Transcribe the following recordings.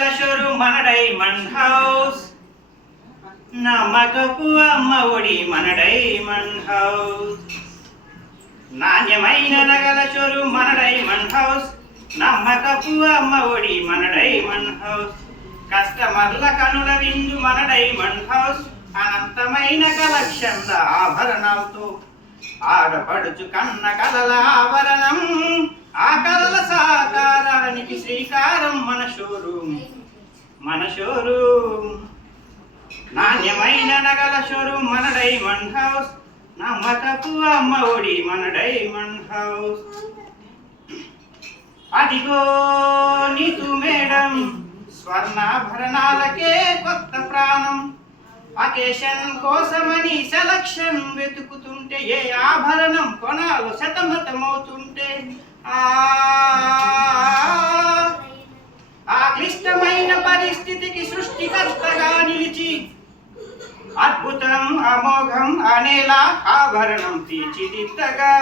నగల షోరూమ్ మన diamond house. నమ్మకపు అమ్మ ఒడి మన డైమండ్ హౌస్. నాణ్యమైన నగల షోరూమ్ మన డైమండ్ హౌస్. నమ్మకపు అమ్మ ఒడి మన డైమండ్ హౌస్. కస్టమర్ల కనుల విందు మన డైమండ్ హౌస్. అనంతమైన కలెక్షన్ల ఆభరణాలతో ఆడపడుచు కన్న కలల ఆభరణం. ఆ కలల సాకారానికి శ్రీకారం మన షోరూమ్. మన షోరూమ్ నాణ్యమైన నగల షోరూమ్ మన డైమండ్ హౌస్. నమ్మకపు అమ్మ ఒడి మన డైమండ్ హౌస్. అదిగో నీతు మేడం స్వర్ణాభరణాలకే కొత్త ప్రాణం. అకేషన్ కోసమని సెలక్షన్ వెతుకుతుంటే ఏ ఆభరణం కొనాలో సతమతమవుతుంటే ఆ క్లిష్టమైన పరిస్థితికి సృష్టికర్తగా నిలిచి అద్భుతం అమోఘం అనేలా ఆభరణం తీర్చిదిద్దగా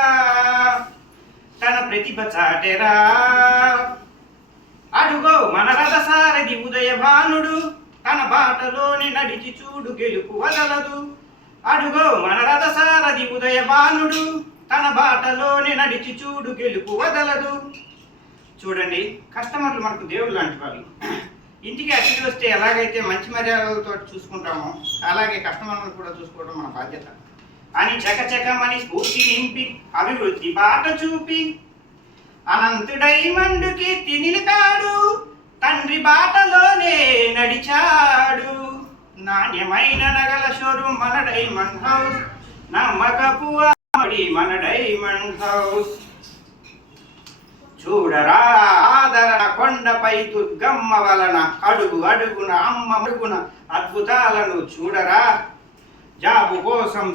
తన ప్రతిభ చాటెరా. అడుగో మన రథసారథి ఉదయభానుడు. తన బాటలోని నడిచి చూడు గెలుపు వదలదు. అడుగో మన రథసారథి ఉదయభానుడు. తన బాటలోని నడిచి చూడు గెలుపు వదలదు. చూడండి, కస్టమర్లు మనకు దేవుడు లాంటి వాళ్ళు. ఇంటికి అతిథి వస్తే ఎలాగైతే మంచి మర్యాదలతో చూసుకుంటామో అలాగే కస్టమర్లను కూడా చూసుకోవడం మన బాధ్యత అని చకచకమని స్ఫూర్తి నింపి అభివృద్ధి బాట చూపి అనంత డైమండ్కి నిలిపాడు. తండ్రి బాటలోనే నడిచాడు. నాణ్యమైన నగల షోరూమ్ మన డైమండ్ హౌస్. నమ్మకపు అమ్మడి మన డైమండ్ హౌస్. చూడరా ఆదరణ కొండపై దుర్గమ్మ వలన అడుగు అడుగున అమ్మ అడుగున అద్భుతాలను చూడరా. జాబు కోసం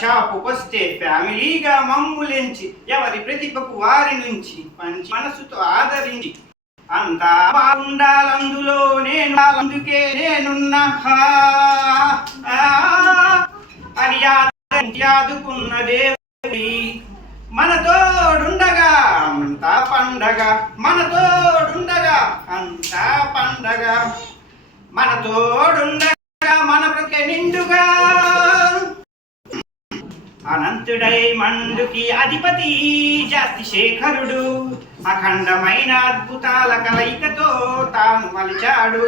షాపుకొస్తే ఫ్యామిలీగా మమ్ములెంచి ఎవరి ప్రతిభకు వారి నుంచి మంచి మనసుతో ఆదరించి అంతా బాగుండాలందులో నేను అందుకే నేనున్నా అని ఆదుకున్న దేవుడి మన తోడుండగా అంతా పండగ. మన తోడుండగా అంతా పండగ. మన తోడుండగా మన ప్రతి నిండుగా. అనంతుడై మండుకి అధిపతి జాస్తి శేఖరుడు. అఖండమైన అద్భుతాల కలయికతో తాను మలిచాడు.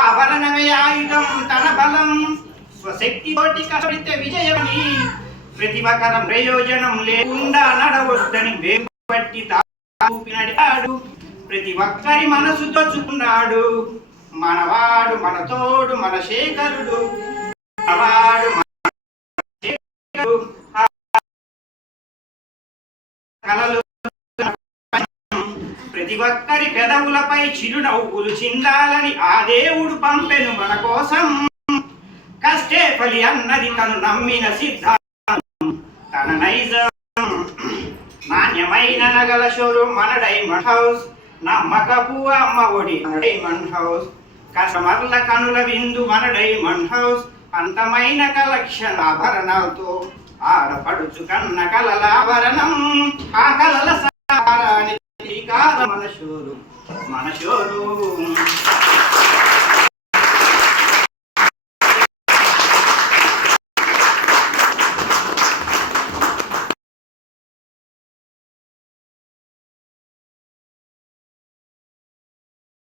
ఆభరణమే ఆయుధం తన బలం. స్వశక్తి తోటి కష్టపడితే విజయమని ప్రతిభకరం ప్రయోజనం లేకుండా నడవద్దని వేపట్టి నడిపాడు. ప్రతి ఒక్కరి మనసు దోచుకున్నాడు. మనవాడు మన తోడు మన శేఖరుడు. మనవాడు కలలు ప్రతి ఒక్కరి పెదవులపై చిరునవ్వులు చిందాలని ఆ దేవుడు పంపెను మన కోసం. కష్టే ఫలి అన్నది తను నమ్మిన సిద్ధాంతం తన నైజం. నాణ్యమైన నగల షోరూమ్ మన డైమండ్ హౌస్. నమ్మకపు అమ్మ ఒడి మన డైమండ్ హౌస్. కస్టమర్ల కనుల విందు మన డైమండ్ హౌస్. అంతమైన కలెక్షన్ ఆభరణాలతో ఆడపడుచు కన్న కలల ఆభరణం. ఆ కలల సారానికి శ్రీకారం మన షోరూమ్. మన షోరూమ్